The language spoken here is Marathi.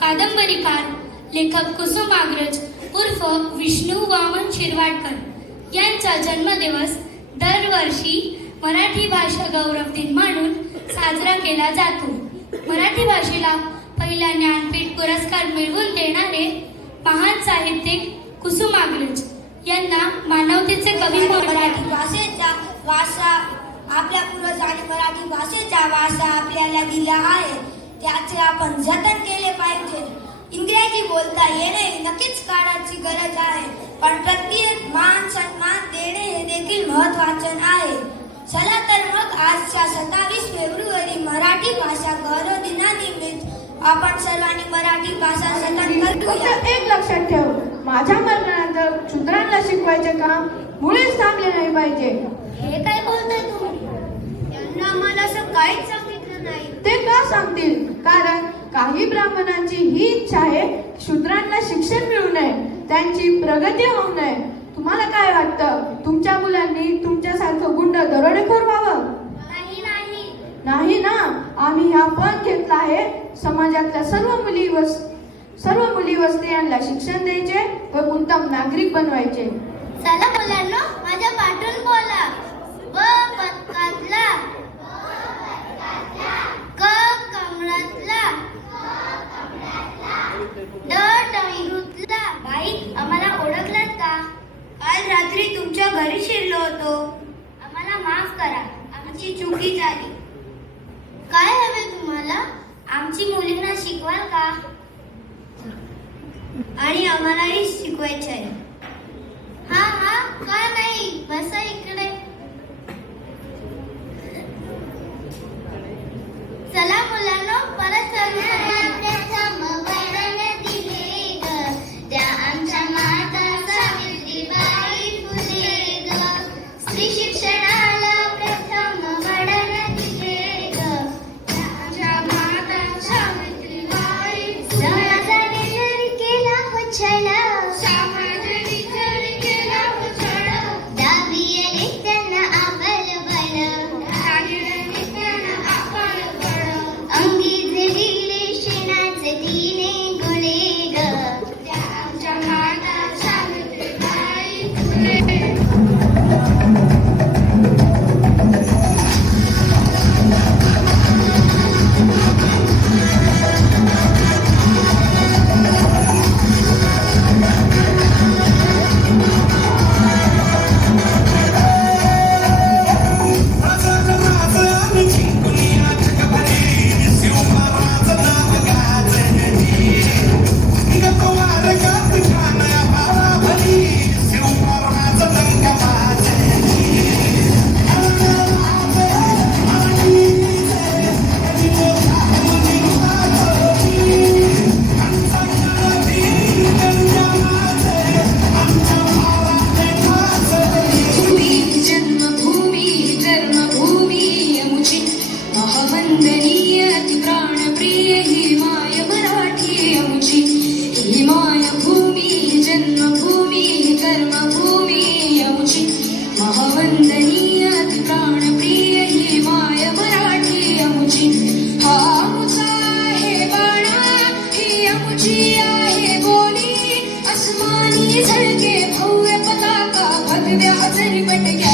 कादंबरीकार लेखक कुसुम अग्रज उर्फ विष्णू वामन शिरवाडकर यांचा जन्मदिवस दरवर्षी मराठी भाषा गौरव दिन म्हणून साजरा केला जातो. मराठी भाषेला पहिला ज्ञानपीठ पुरस्कार मिळवून देणारे महान साहित्यिक कुसुम अग्रज यांना मानवतेचे कवी मराठी भाषेचा वारसा आपल्या पूर्वजांनी मराठी भाषेचा वारसा आपल्याला दिला आहे, त्याचे आपण जतन केले पाहिजे. इंग्रजी बोलता येणे नक्कीच काळाची गरज आहे, पण प्रत्येक मान सन्मान देणे हे देखील महत्त्वाचे आहे. चला तर मग आजच्या 27 फेब्रुवारी मराठी भाषा गौरव दिनानिमित्त आपण सर्वांनी मराठी भाषा जतन करूया. एक लक्षात ठेव, माझ्या मरणानंतर शूद्रांना शिकवायचे काम मुळीच थांबले नाही पाहिजे. हे काय बोलताय तुम्ही? यांना आम्हाला असं काहीच सांगितलं नाही. ते का सांगतील? कारण काही ब्राह्मणांची ही इच्छा आहे शूद्रांना शिक्षण मिळू नये, त्यांची प्रगती होऊ नये. तुम्हाला काय वाटतं, तुमच्या मुलांनी तुमच्यासारखं गुंड दरोडेखोर व्हावं? नाही ना. आम्ही हा पण घेतला आहे समाजातल्या सर्व मुली व स्त्रियांना शिक्षण द्यायचे व उत्तम नागरिक बनवायचे. चला मुलांनो, माझ्या पाठून बोला. ब पदकातला, क कमळातला, ड डमरूतला. बाई, आम्हाला ओळखलात का? काल रात्री तुमच्या घरी शिरलो होतो. आम्हाला माफ करा, आमची चुकी झाली. काय हवे तुम्हाला? आमची मुलींना शिकवाल का? आणि आम्हालाही शिकवायचे आहे. हा हा, का नाही, बसा इकडे. चला मुलांनो, परत चालू करूया. स्त्री शिक्षणाला प्रथम वळण दिले ग, त्या आमच्या माता सावित्रीबाई. समाजाने जरी केला हो छळ, समाजाने जरी केला हो छळ, दाबिले त्यांना आपल बळ, दाबिले त्यांना आपल बळ. अंगी जडिले शेणाचे तिने गोळे ग, त्या आमच्या माता सावित्रीबाई फुले. झळके भव्य पताका भगव्या जरी बटक्या